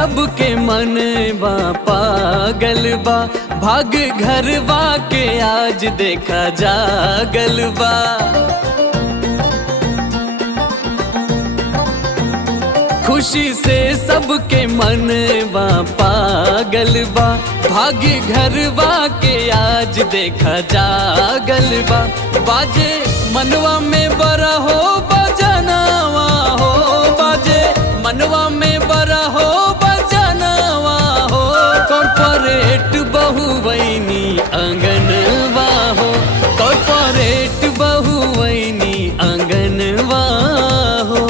सबके मन बा पागल बा, भाग घरवा के आज देखा जागल बा। खुशी से सबके मन बा पागल बा, भाग घरवा के आज देखा जागल बा। बाजे मनवा में बरा हो बजनवा हो, बाजे मनवा में बरा हो बजनवा हो। कॉर्पोरेट बहुवैनी आंगनवा हो, कॉर्पोरेट बहुवैनी आंगनवा हो।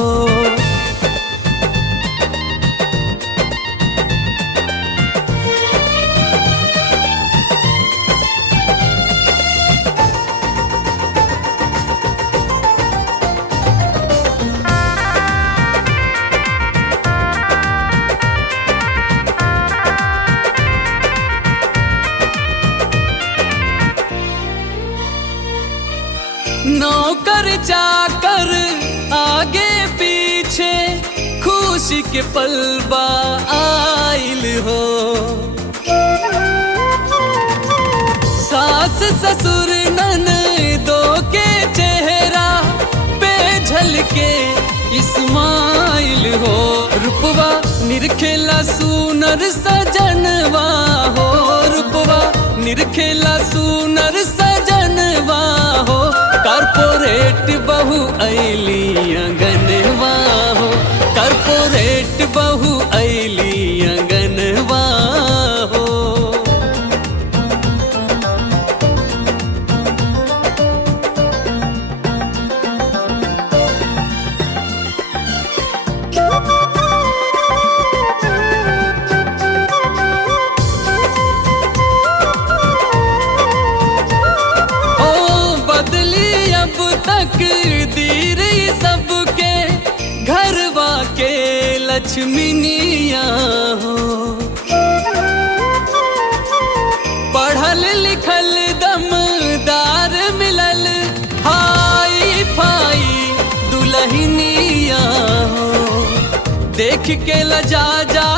नौकर चाकर आगे पीछे खुशी के पलबा आइल हो। सास ससुर ननदो के चेहरा पे झलके इस्माइल हो। रूपवा निरखेला सुनर सजनवा हो, रूपवा निरखेला सुनर सजनवा हो। कॉर्पोरेट बहु ऐली आंगनवा हो, कॉर्पोरेट बहु ऐली आंगनवा हो। तकदीर सबके घरवा के लक्ष्मीनिया हो। पढ़ल लिखल दमदार मिलल हाई फाई दुल्हनिया हो। देख के लजा जा